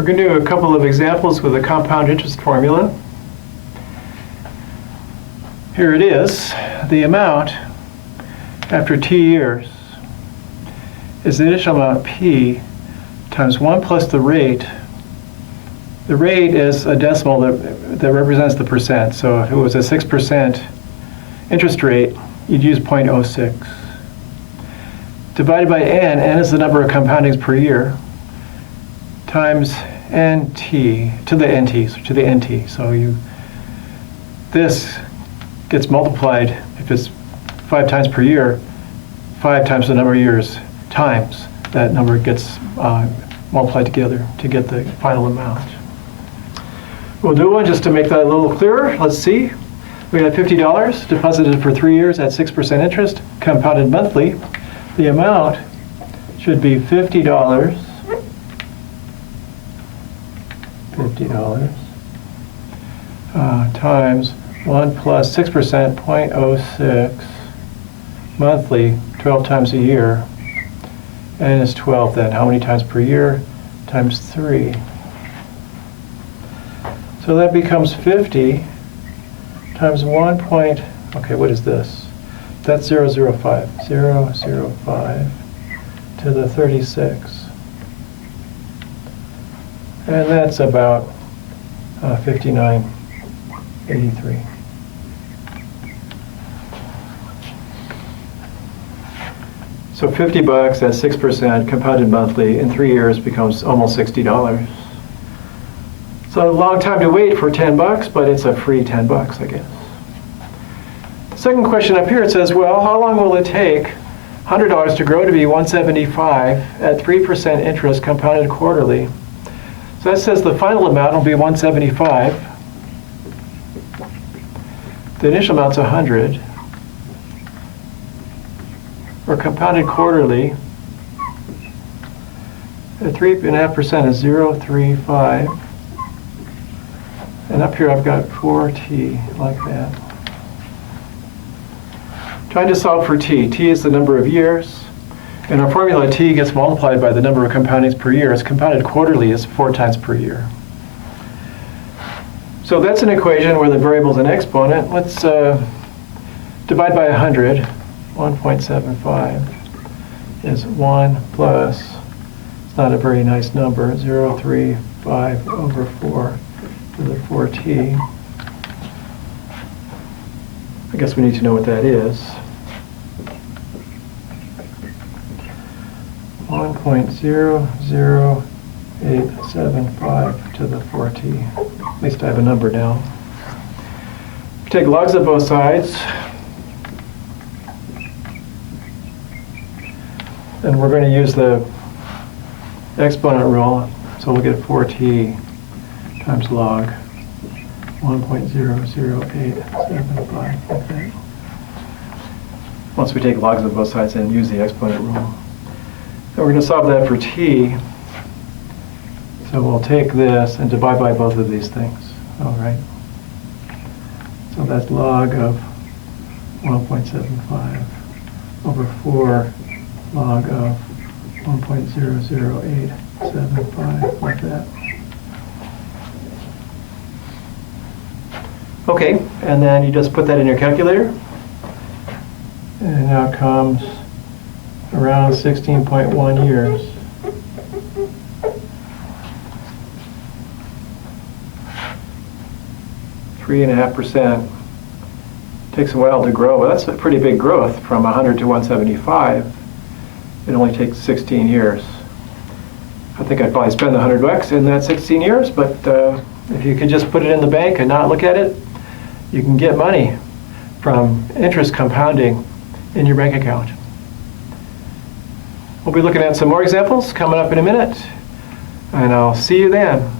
We're going to do a couple of examples with a compound interest formula. Here it is. The amount after t years is the initial amount p times 1 plus the rate. The rate is a decimal that represents the percent. So if it was a 6% interest rate, you'd use 0.06. Divided by n is the number of compoundings per year, times nt to the nt. So this gets multiplied, if it's 5 times per year, 5 times the number of years times that number gets multiplied together to get the final amount. We'll do one just to make that a little clearer. Let's see. We have $50 deposited for 3 years at 6% interest, compounded monthly. The amount should be $50 times 1 plus 6%, 0.06 monthly, 12 times a year. And it's 12 then. How many times per year? Times 3. So that becomes 50 times 1 point, okay, what is this? That's 005. 005 to the 36. And that's about 59.83. So $50 at 6% compounded monthly in 3 years becomes almost $60. So a long time to wait for 10 bucks, but it's a free 10 bucks, I guess. Second question up here, it says, well, how long will it take $100 to grow to be $175 at 3% interest compounded quarterly? So that says the final amount will be $175. The initial amount's 100. Or compounded quarterly at 3.5% is 0.35. And up here I've got 4t, like that. Trying to solve for t. T is the number of years. In our formula, t gets multiplied by the number of compoundings per year. It's compounded quarterly is 4 times per year. So that's an equation where the variable is an exponent. Let's divide by 100. 1.75 is 1 plus, it's not a very nice number, 0.35 over 4 to the 4t. I guess we need to know what that is. 1.00875 to the 4t. At least I have a number now. If you take logs of both sides, and we're going to use the exponent rule, so we'll get 4t times log 1.00875, like that. Once we take logs of both sides and use the exponent rule. And we're going to solve that for t. So we'll take this and divide by both of these things. All right. So that's log of 1.75 over 4 log of 1.00875, like that. Okay, and then you just put that in your calculator. And now it comes around 16.1 years. %. Takes a while to grow. Well, that's a pretty big growth from 100 to 175. It only takes 16 years. I think I'd probably spend the $100 in that 16 years, but if you can just put it in the bank and not look at it, you can get money from interest compounding in your bank account. We'll be looking at some more examples coming up in a minute, and I'll see you then.